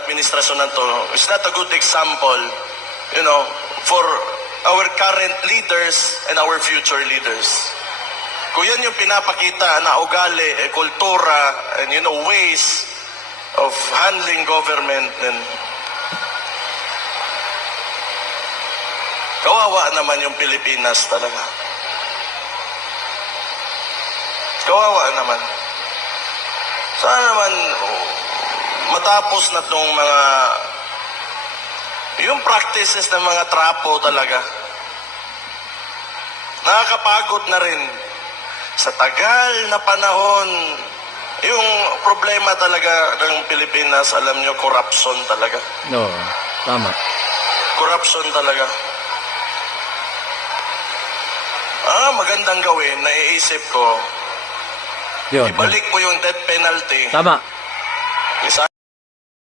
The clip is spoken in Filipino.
administrasyon na to is not a good example, for our current leaders and our future leaders. Kung yan yung pinapakita na ugali, kultura, and ways of handling government, then kawawa naman yung Pilipinas talaga. Kawawa naman. Sana naman matapos na itong yung practices ng mga trapo talaga. Nakakapagod na rin. Sa tagal na panahon, yung problema talaga ng Pilipinas, alam nyo, corruption talaga. No, tama. Corruption talaga. Magandang gawin, naiisip ko, Yun. ibalik mo yung death penalty. Tama. Isa